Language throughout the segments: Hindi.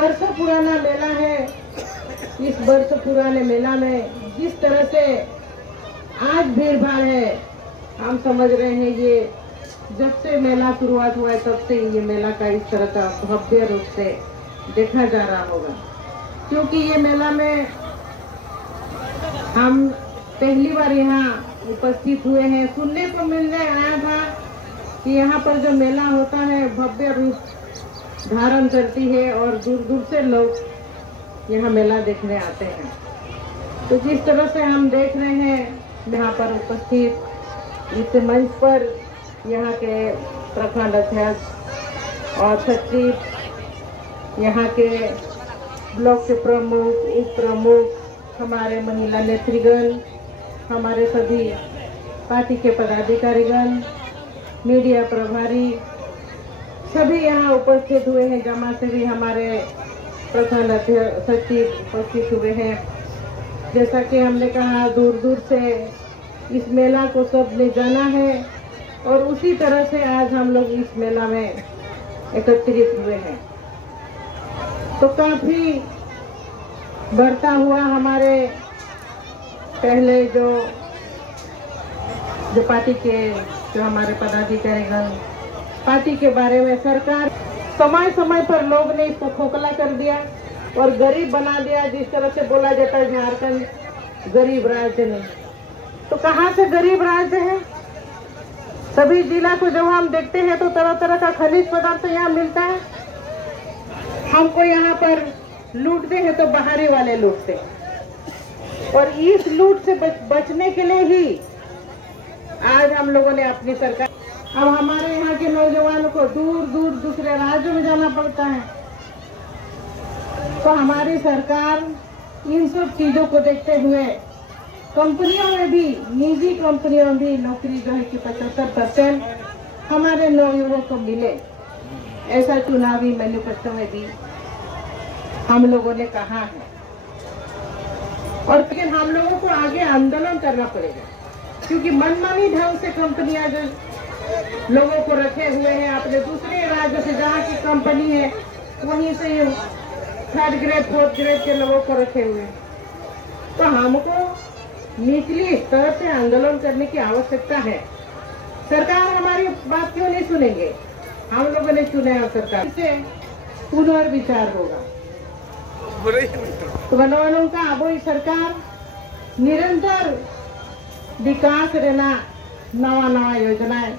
बरसों पुराना मेला है। इस बरसों पुराने मेला में जिस तरह से आज भीड़ भाड़ है, हम समझ रहे हैं ये जब से मेला शुरुआत हुआ है तब से ये मेला का इस तरह का भव्य रूप से देखा जा रहा होगा। क्योंकि ये मेला में हम पहली बार यहाँ उपस्थित हुए हैं। सुनने को मिलने आया था कि यहाँ पर जो मेला होता है भव्य रूप धारण करती है और दूर दूर से लोग यहाँ मेला देखने आते हैं। तो जिस तरह से हम देख रहे हैं यहाँ पर उपस्थित इस मंच पर यहाँ के प्रखंड अध्यक्ष और सचिव, यहाँ के ब्लॉक के प्रमुख, उप प्रमुख, हमारे महिला नेतृगण, हमारे सभी पार्टी के पदाधिकारीगण, मीडिया प्रभारी सभी यहाँ उपस्थित हुए हैं। जमा से भी हमारे प्रखंड अध्यक्ष सचिव उपस्थित हुए हैं। जैसा कि हमने कहा दूर दूर से इस मेला को सब ले जाना है और उसी तरह से आज हम लोग इस मेला में एकत्रित हुए हैं। तो काफी बढ़ता हुआ हमारे पहले जो पार्टी के जो हमारे पदाधिकारीगण पार्टी के बारे में सरकार समय समय पर लोग ने इसको खोखला कर दिया और गरीब बना दिया। जिस तरह से बोला जाता है झारखंड गरीब राज्य नहीं, तो कहाँ से गरीब राज्य है? सभी जिला को जब हम देखते हैं तो तरह तरह का खनिज पदार्थ यहाँ मिलता है। हमको यहाँ पर लूटते हैं तो बाहरी वाले लूटते हैं और इस लूट से बचने के लिए ही आज हम लोगों ने अपनी सरकार, अब हमारे यहाँ के नौजवानों को दूर दूर दूसरे राज्यों में जाना पड़ता है। तो हमारी सरकार इन सब चीजों को देखते हुए कंपनियों में भी, निजी कंपनियों में भी नौकरी जो है कि 75% हमारे नौयुवकों को मिले, ऐसा चुनावी मैनिफेस्टो में भी हम लोगों ने कहा है। और लेकिन हम लोगों को आगे आंदोलन करना पड़ेगा, क्योंकि मनमानी ढंग से कंपनियां जो लोगों को रखे हुए हैं अपने दूसरे राज्यों से, जहाँ की कंपनी है वहीं से 3rd ग्रेड 4th ग्रेड के लोगों को रखे हुए हैं। तो हमको निचली स्तर से आंदोलन करने की आवश्यकता है। सरकार हमारी बात क्यों नहीं सुनेंगे? हम लोगों ने चुने हैं सरकार से पुनर्विचार होगा। तो बनवानों का अब सरकार निरंतर विकास रहना, नवा नवा योजनाएं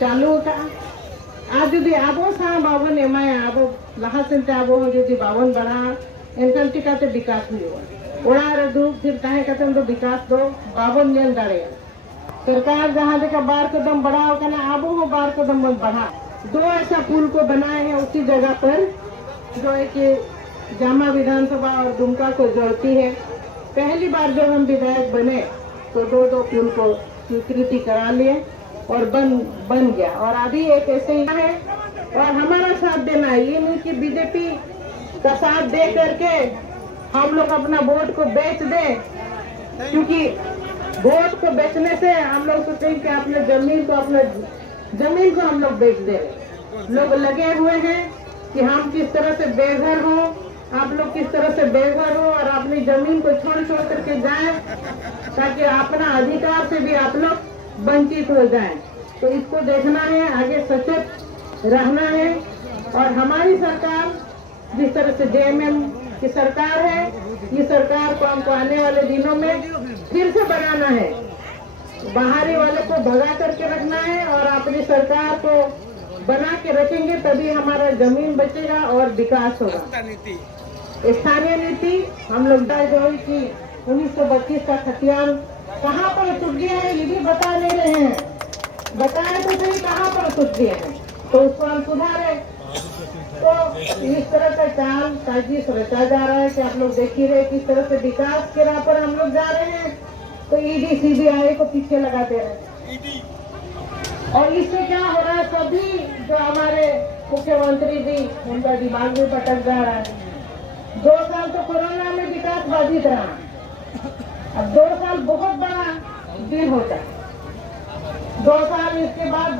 चालू होता। आज यदि आबो सा बावन एमाय आबो लहासेन आबो यदि बावन बना एनकान टिकाते विकास हुआ ओड़ा रे दुख फिर ताहे कतम तो विकास दो बावन जन दाड़े सरकार जहाँ देखा 12 कदम बढ़ाओ करना आबो हो 12 कदम बढ़ा। 2 ऐसा पुल को बनाए हैं उसी जगह पर जो है कि जामा विधानसभा और दुमका को जोड़ती है। पहली बार जब हम विधायक बने तो 2 पुल को स्वीकृति करा लिए और बन गया। और अभी एक ऐसे ही है और हमारा साथ देना है, ये नहीं कि बीजेपी का साथ दे करके हम लोग अपना वोट को बेच दें, क्योंकि वोट को बेचने से हम लोग सोचते हैं कि अपने जमीन को हम लोग बेच दे। लोग लगे हुए हैं कि हम किस तरह से बेघर हो, आप लोग किस तरह से बेघर हो और अपनी जमीन को छोड़ करके जाएं, ताकि अपना अधिकार से भी आप लोग वंचित हो जाएं। तो इसको देखना है, आगे सचेत रहना है। और हमारी सरकार जिस तरह से जेएमएम की सरकार है, ये सरकार को हमको आने वाले दिनों में फिर से बनाना है, बाहरी वाले को भगा करके रखना है और अपनी सरकार को बना के रखेंगे तभी हमारा जमीन बचेगा और विकास होगा। स्थानीय नीति हम लोग जो है कि 1932 का खतियान कहाँ पर टूट गया है ये भी बता नहीं रहे हैं। बताए तो सही कहाँ पर टूट गया है, तो उसको हम सुधारे। तो इस तरह का चाल साजिश रचा जा रहा है कि आप लोग देख ही रहे किस तरह से विकास के राह पर हम लोग जा रहे हैं। तो ईडी सीबीआई को पीछे लगा दे रहे हैं और इससे क्या हो रहा है, सभी जो हमारे मुख्यमंत्री जी उनका दिमाग भी भटक जा रहा है। 2 साल तो कोरोना में विकास बाधित रहा, अब 2 साल बहुत बड़ा दिन होता है। 2 साल इसके बाद